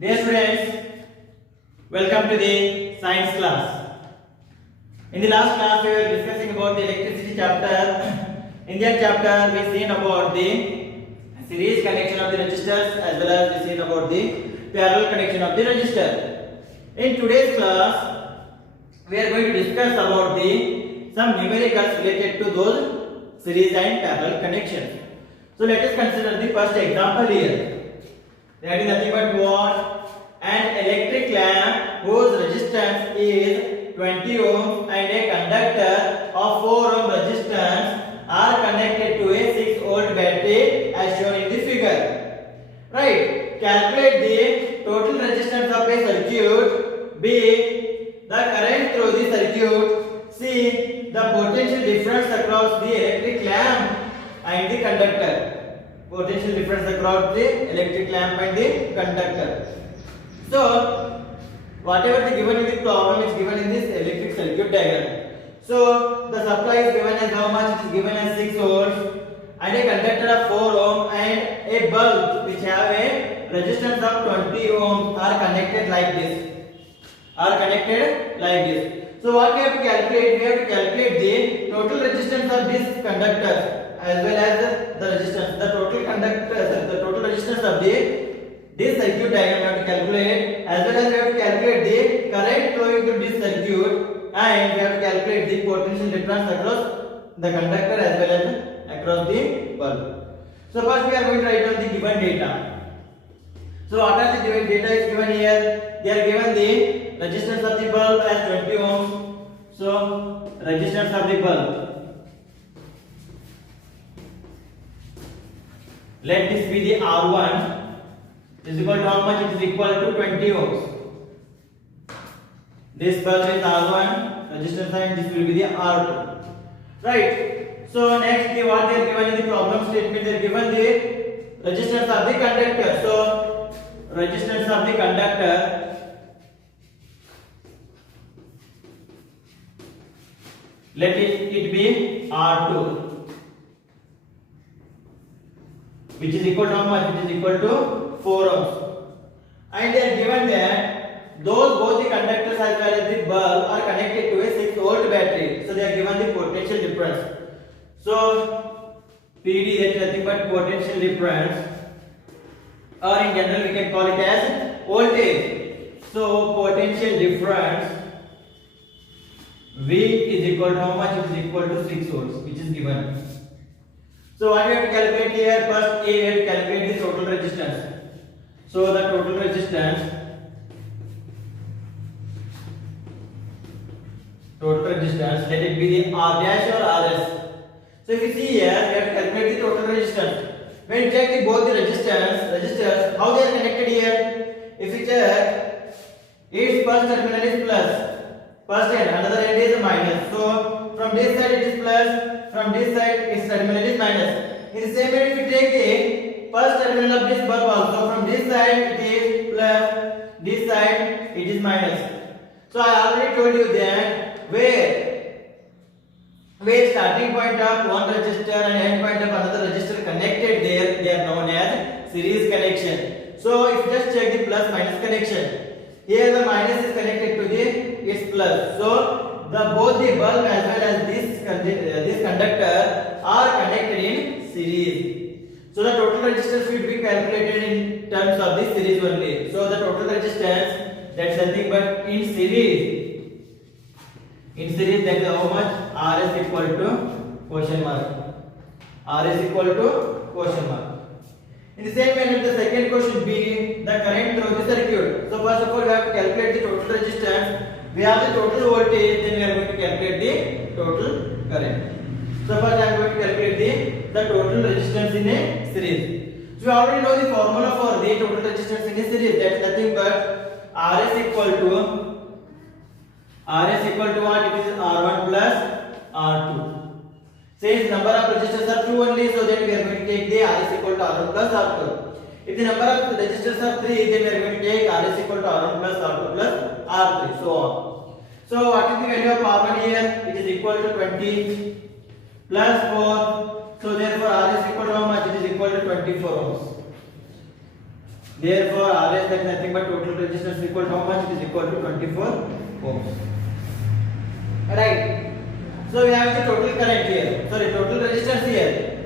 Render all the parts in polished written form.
Dear students, welcome to the science class. In the last class, we were discussing about the electricity chapter. In that chapter, we seen about the series connection of the resistors as well as we seen about the parallel connection of the resistor. In today's class, we are going to discuss about the some numericals related to those series and parallel connections. So let us consider the first example here. That is nothing but what? An electric lamp whose resistance is 20 ohms and a conductor of 4 ohm resistance are connected to a 6 volt battery as shown in the figure. Right? Calculate the total resistance of a circuit. B. The current through the circuit. C. The potential difference across the electric lamp and the conductor. Potential difference across the electric lamp and the conductor. So, whatever is given in the problem is given in this electric circuit diagram. So, the supply is given as how much? It is given as 6 volts and a conductor of 4 ohm and a bulb which have a resistance of 20 ohms are connected like this. So, what we have to calculate? We have to calculate the total resistance of this conductor as well as the resistance, the total resistance of this circuit diagram we have to calculate, as well as we have to calculate the current flowing through this circuit, and we have to calculate the potential difference across the conductor as well as across the bulb. So first we are going to write down the given data. So what are the given data is given here? They are given the resistance of the bulb as 20 ohms. So resistance of the bulb, let this be the R1 is equal to how much? It is equal to 20 ohms. This bulb is R1 resistance and this will be the R2. Right. So next what they are given in the problem statement, they are given the resistance of the conductor. So resistance of the conductor, let it be R2, which is equal to how much? It is equal to 4 ohms. And they are given that both the conductors as well as the bulb are connected to a 6 volt battery. So they are given the potential difference. So PD, that is nothing but potential difference, or in general we can call it as voltage. So potential difference V is equal to how much? It is equal to 6 volts, which is given. So what we have to calculate here? First, we have to calculate the total resistance. So the total resistance, let it be the R dash or RS. So if you see here, we have to calculate the total resistance. When you check both the resistors, how they are connected here? If you check, its first terminal is plus, first end, another end is minus. So from this side it is plus, from this side its terminal is minus. In the same way, if you take the first terminal of this bulb also, from this side it is plus, this side it is minus. So I already told you that where starting point of one resistor and end point of another resistor connected there, they are known as series connection. So if you just check the plus minus connection, here the minus is connected to its plus. So both the bulb as well as this conductor are connected in series. So the total resistance will be calculated in terms of the series only. So the total resistance, that is nothing but in series. In series, that is how much? RS equal to question mark. RS equal to question mark. In the same manner, the second question B, the current through the circuit. So first of all, we have to calculate the total resistance. We have the total voltage, then we are going to calculate the total current. So first I am going to calculate the total resistance in a series. So we already know the formula for the total resistance in a series. That is nothing but RS equal to what? It is R1 plus R2. Since number of resistors are 2 only, so then we are going to take the RS equal to R1 plus R2. If the number of resistors are 3, then we are going to take RS equal to R1 plus R2 plus R3, so on. So what is the value of R1 here? It is equal to 20 plus 4. So therefore R is equal to how much? It is equal to 24 ohms. Therefore, RS, that is nothing but total resistance is equal to how much? It is equal to 24 ohms. Right. So we have the total current here. Sorry, total resistance here.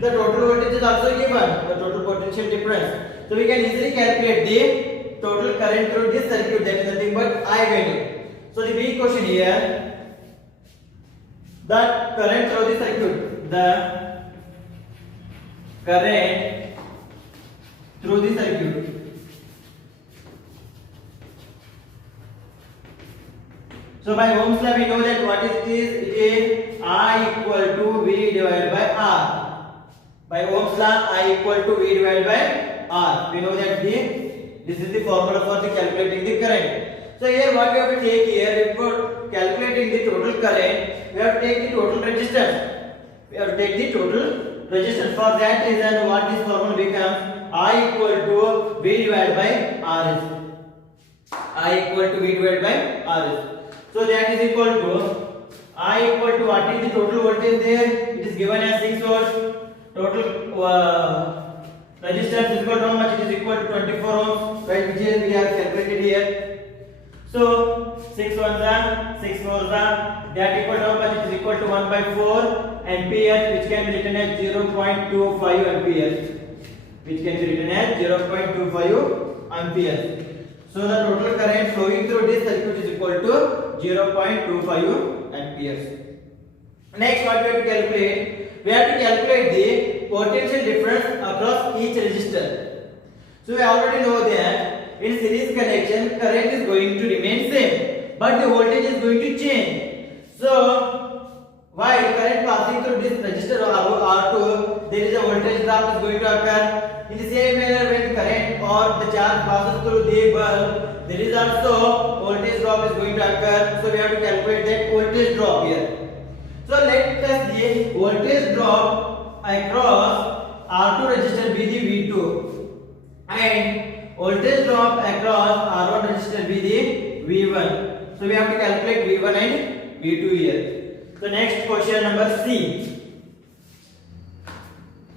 The total voltage is also given. The total potential difference. So we can easily calculate the total current through this circuit. That is nothing but I value. So the big question here. The current through the circuit. The current through the circuit. So by Ohm's law we know that what it is I equal to V divided by R. By Ohm's law I equal to V divided by R. We know that this is the formula for the calculating the current. So here what we have to take here, for calculating the total current, we have to take the total resistance. We have to take the total resistance. For that reason what this formula becomes, I equal to V divided by RS. I equal to V divided by RS. So that is equal to I equal to what is the total voltage there? It is given as 6 volts. Total resistance is equal to how much? It is equal to 24 ohms, right? Which is we have calculated here. So 6 ones are 6 fours are that equal to how much? It is equal to 1 by 4 ampere, which can be written as 0.25 ampere. Which can be written as 0.25 ampere. So the total current flowing through this circuit is equal to 0.25 amperes. Next, what we have to calculate? We have to calculate the potential difference across each resistor. So we already know that in series connection, current is going to remain same, but the voltage is going to change. So while current passing through this resistor R2, there is a voltage drop is going to occur. In the same manner, when current or the charge passes through the bulb, there is also voltage drop is going to occur. So we have to calculate that voltage drop here. So let us the voltage drop across R2 resistor be the V2 and voltage drop across R1 resistor be the V1. So we have to calculate V1 and V2 here. So next question number C.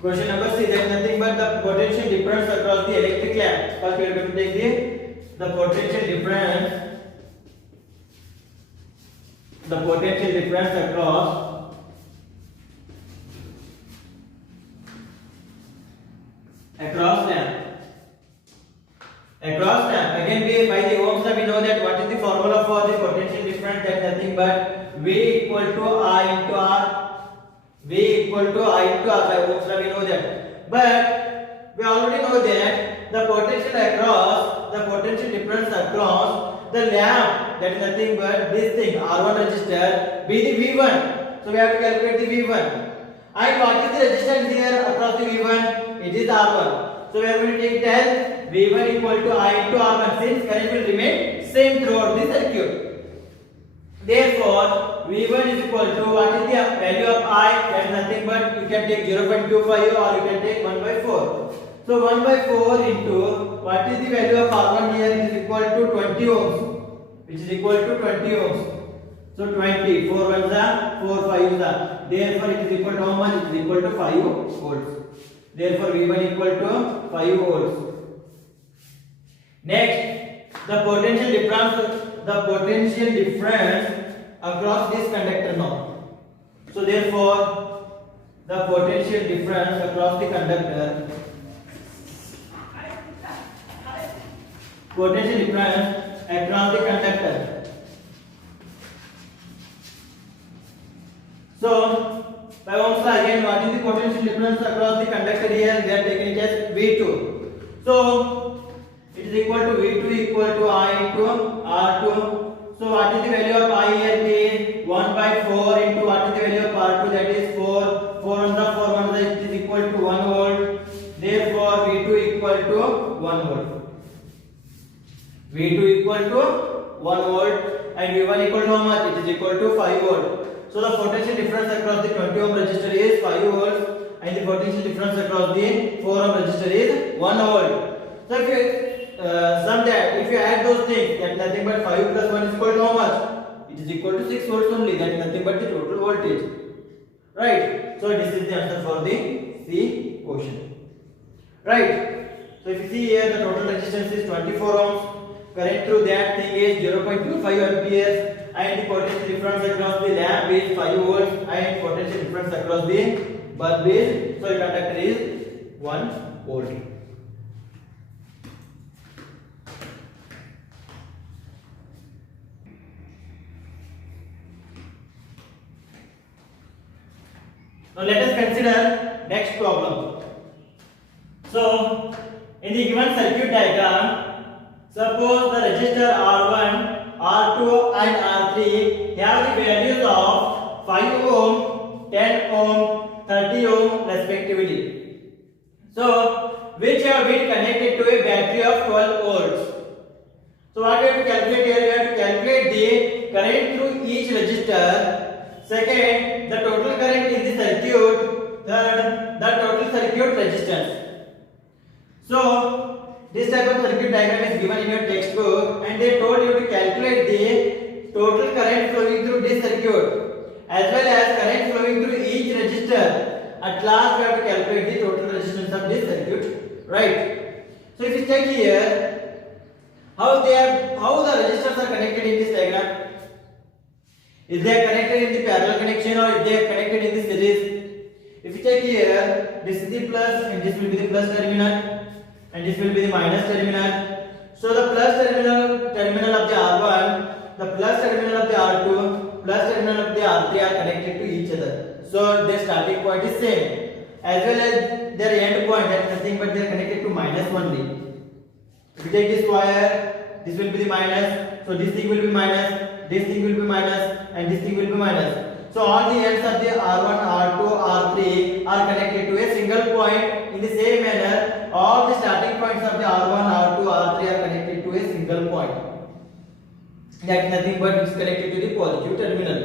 Question number C, that is nothing but the potential difference across the electric lamp. First we are going to take the potential difference across lamp. Again we by the Ohm's law we know that what is the formula for the potential difference, that is nothing but V equal to I into R. V equal to I into R. By Ohm's law we know that. But we already know that the potential difference across the lamp, that is nothing but this thing R1 resistor be the V1. So we have to calculate the V1. And what is the resistance here across the V1? It is R1. So we are going to take it as V1 equal to I into R1, since current will remain same throughout the circuit. Therefore, V1 is equal to what is the value of I? That is nothing but you can take 0.25 or you can take 1 by 4. So 1 by 4 into what is the value of R1 here? It is equal to 20 ohms, which is equal to 20 ohms. So 20, 4 ones are 4 5s are. Therefore, it is equal to how much? It is equal to 5 volts. Therefore, V1 equal to 5 volts. Next, the potential difference across this conductor now. So therefore, the potential difference across the conductor, So by Ohm's law again, what is the potential difference across the conductor here? They are taking it as V2. So it is equal to V2 equal to I into R2. So what is the value of I here? Is 1 by 4 into what is the value of R2? That is 4. 4 on the 4 on the, it is equal to 1 volt. Therefore V2 equal to 1 volt. V2 equal to 1 volt and V1 equal to how much? It is equal to 5 volt. So the potential difference across the 20 ohm resistor is 5 volts and the potential difference across the 4 ohm resistor is 1 volt. So if you sum that, if you add those things, that is nothing but 5 plus 1 is equal to how much? It is equal to 6 volts only. That is nothing but the total voltage. Right. So this is the answer for the C question. Right. So if you see here, the total resistance is 24 ohms. Current through that thing is 0.25 amperes, and the potential difference across the lamp is 5 volts, and potential difference across the bulb is, sorry, conductor is 1 volt. Now let us consider next problem. So in the given circuit diagram, suppose the resistor R1, R2 and R3 have the values of 5 ohm, 10 ohm, 30 ohm respectively. So which have been connected to a battery of 12 volts. So what we have to calculate here? We have to calculate the current through each resistor. Second, the total current in the circuit. Third, the total circuit resistance. So this type of circuit diagram is given in your textbook, and they told you to calculate the total current flowing through this circuit as well as current flowing through each resistor. At last we have to calculate the total resistance of this circuit, right? So if you check here, how the resistors are connected in this diagram. Is they connected in the parallel connection or is they connected in the series? If you check here, this is the plus and this will be the plus terminal, and this will be the minus terminal. So the plus terminal of the R1, the plus terminal of the R2, plus terminal of the R3 are connected to each other. So their starting point is same, as well as their end point, that is nothing but they are connected to minus only. If you take this wire, this will be the minus, so this thing will be minus, this thing will be minus, and this thing will be minus. So all the ends of the R1, R2, R3 are connected to a single point. In the same manner, all the starting points of the R1, R2, R3 are connected to a single point. That is nothing but it is connected to the positive terminal.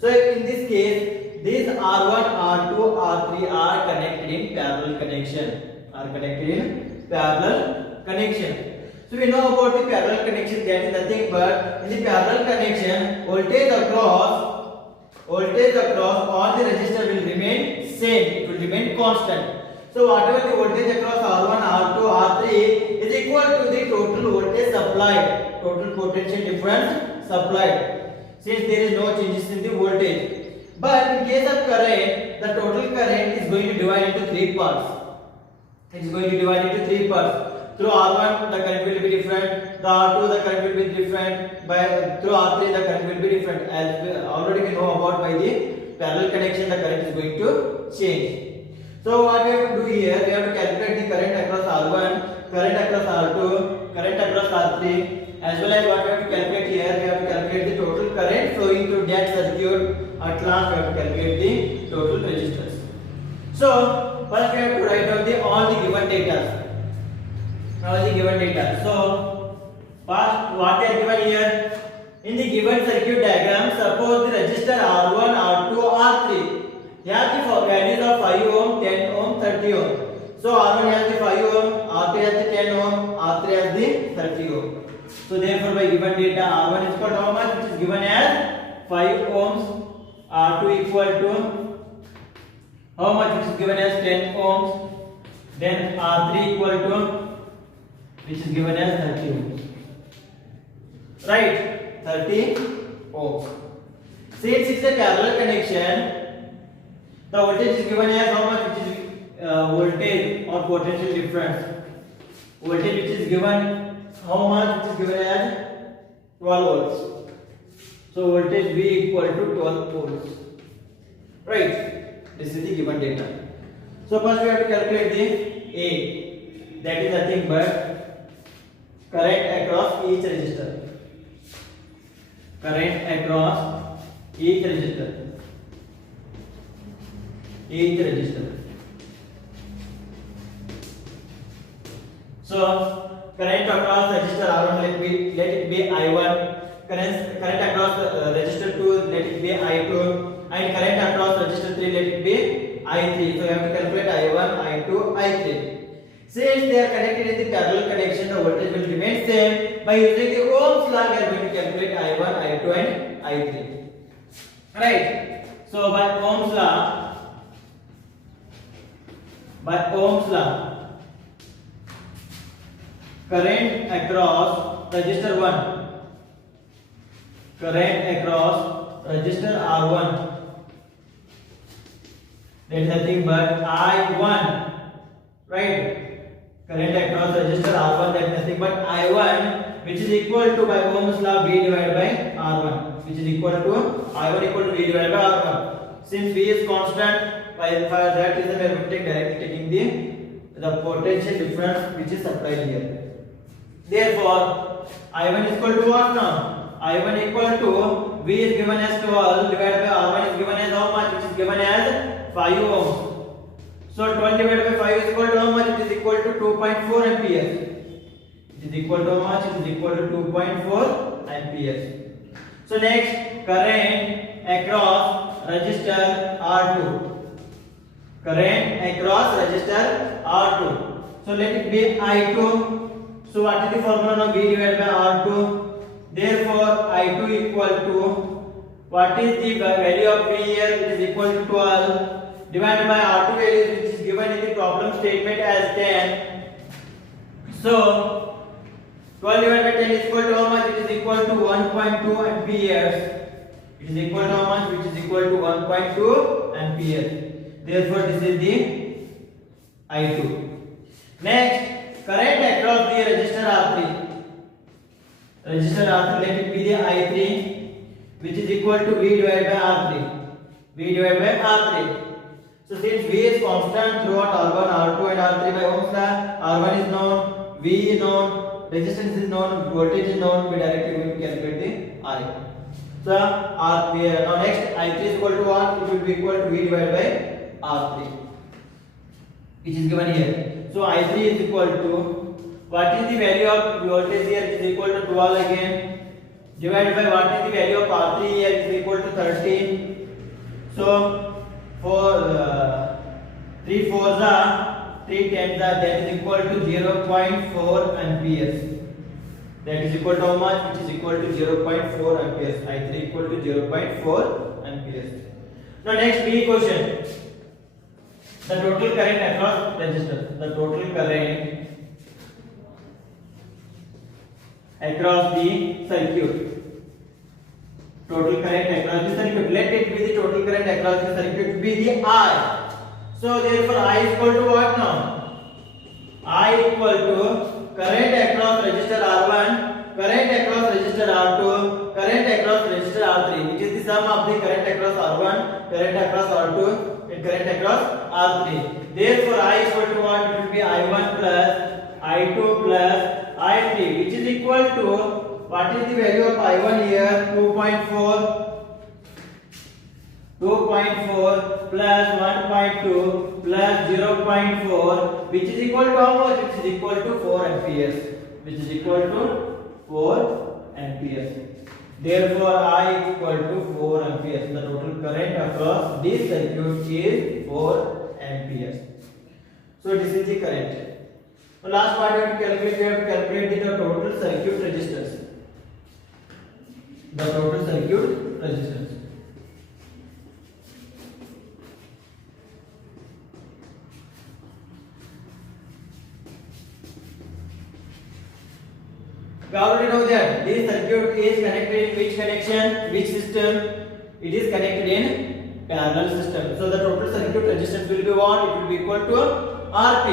So in this case, these R1, R2, R3 are connected in parallel connection. So we know about the parallel connection, that is nothing but in the parallel connection, voltage across all the resistors will remain same, it will remain constant. So whatever the voltage across R1, R2, R3 is equal to the total voltage supplied, total potential difference supplied, since there is no changes in the voltage. But in case of current, the total current is going to divide into 3 parts. It is going to divide into 3 parts. Through R1 the current will be different, the R2 the current will be different, through R3 the current will be different. As already we know about, by the parallel connection the current is going to change. So what we have to do here, we have to calculate the current across R1, current across R2, current across R3, as well as what we have to calculate here, we have to calculate the total current flowing through that circuit. At last we have to calculate the total resistance. So first we have to write down all the given data. So first what they are given here, in the given circuit diagram, suppose the resistor R1, R2, R3 have the values of 5 ohm, 10 ohm, 30 ohm. So R1 has the 5 ohm, R2 has the 10 ohm, R3 has the 30 ohm. So therefore by given data, R1 is equal to how much, which is given as 5 ohms, R2 equal to how much, which is given as 10 ohms, then R3 equal to which is given as 30 ohms. Right, 30 ohms. Since it's a parallel connection, the voltage is given as how much, which is voltage or potential difference. Voltage which is given how much, which is given as 12 volts. So voltage V equal to 12 volts. Right, this is the given data. So first we have to calculate the A, that is nothing but current across each resistor. Current across each resistor. So current across resistor R1 let it be I1. Current across resistor 2 let it be I2, and current across resistor 3 let it be I3. So you have to calculate I1, I2, I3. Since they are connected in the parallel connection, the voltage will remain same. By using the Ohm's law, we are going to calculate I1, I2 and I3. Right. So by Ohm's law, current across resistor 1, current across resistor R1, that is nothing but I1, right? Current across resistor R1, that is nothing but I1, which is equal to, by Ohm's law, V divided by R1, which is equal to I1 equal to V divided by R1. Since V is constant, by for that reason we are directly taking the potential difference which is supplied here. Therefore, I1 is equal to what now? I1 equal to V is given as 12 divided by R1 is given as how much? Which is given as 5 ohms. So 12 divided by 5 is equal to how much? It is equal to 2.4 amperes. It is equal to how much? It is equal to 2.4 amperes. So next, current across resistor R2. Current across resistor R2. So let it be I2. So what is the formula of V divided by R2? Therefore, I2 equal to, what is the value of V here? It is equal to 12 divided by R2 value, which is given in the problem statement as 10. So 12 divided by 10 is equal to how much? It is equal to 1.2 amperes. It is equal to how much? Which is equal to 1.2 amperes. Therefore, this is the I2. Next, current across the resistor R3. Resistor R3, let it be the I3, which is equal to V divided by R3. V divided by R3. So since V is constant throughout R1, R2 and R3 by Ohm's law, R1 is known, V is known, resistance is known, voltage is known, we directly going to calculate the RA. So now next, I3 is equal to what? It will be equal to V divided by R3, which is given here. So I3 is equal to, what is the value of voltage here? It is equal to 12 again, divided by what is the value of R3 here? It is equal to 30. So for 3 4s are 3 10s are, that is equal to 0.4 amperes. That is equal to how much? Which is equal to 0.4 amperes. I3 equal to 0.4 amperes. Now next B question. The total current across resistors. The total current across the circuit. Total current across the circuit. Let it be the total current across the circuit be the I. So therefore I is equal to what now? I equal to current across resistor R1, current across resistor R2, current across resistor R3, which is the sum of the current across R1, current across R2 and current across R3. Therefore I is equal to what? It will be I1 plus I2 plus I3, which is equal to, what is the value of I1 here? 2.4 plus 1.2 plus 0.4, which is equal to how much? Which is equal to 4 amperes. Which is equal to 4 amperes. Therefore, I equal to 4 amperes. The total current across this circuit is 4 amperes. So this is the current. So last part we have to calculate the total circuit resistance. The total circuit resistance. We already know that this circuit is connected in which connection, which system? It is connected in parallel system. So the total circuit resistance will be what? It will be equal to Rp.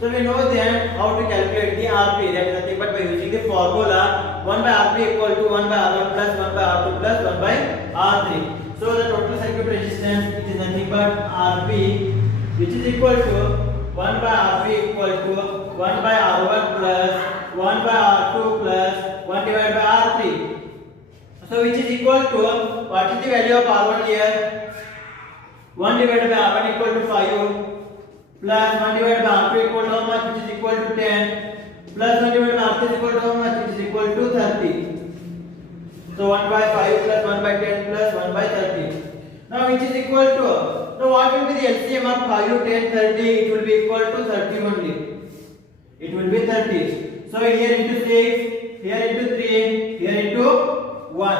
So we know then how to calculate the Rp. That is nothing but by using the formula 1 by Rp equal to 1 by R1 plus 1 by R2 plus 1 by R3. So the total circuit resistance, it is nothing but Rp, which is equal to 1 by Rp equal to 1 by R1 plus 1 by R2 plus 1 divided by R3. So which is equal to, what is the value of R1 here? 1 divided by R1 equal to 5 plus 1 divided by R2 equal to how much? Which is equal to 10 plus 1 divided by R3 is equal to how much? Which is equal to 30. So 1 by 5 plus 1 by 10 plus 1 by 30. Now which is equal to, now what will be the LCM of 5, 10, 30? It will be equal to 30 only. It will be 30. So here into 6, here into 3, here into 1.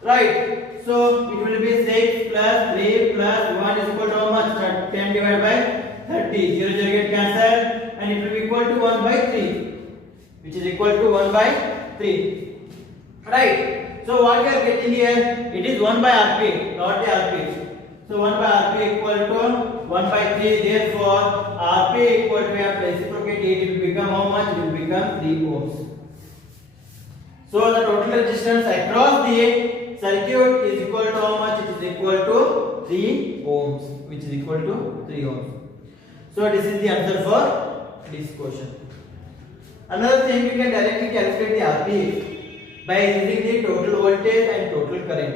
Right. So it will be 6 plus 3 plus 1 is equal to how much? 10 divided by 30. 0 0 get cancelled and it will be equal to 1 by 3. which is equal to 1 by 3. Right. So what we are getting here, it is 1 by Rp, not the Rp. So 1 by Rp equal to 1 by 3. Therefore Rp equal to, we have to reciprocate it, will become how much? It will become 3 ohms. So the total resistance across the circuit is equal to how much? It is equal to 3 ohms, which is equal to 3 ohms. So this is the answer for this question. Another thing, you can directly calculate the Rp by using the total voltage and total current.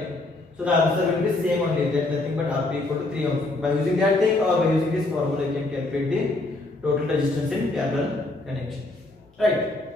So the answer will be same only, that nothing but Rp equal to 3 ohms. By using that thing or by using this formula, you can calculate the total resistance in parallel connection. Right.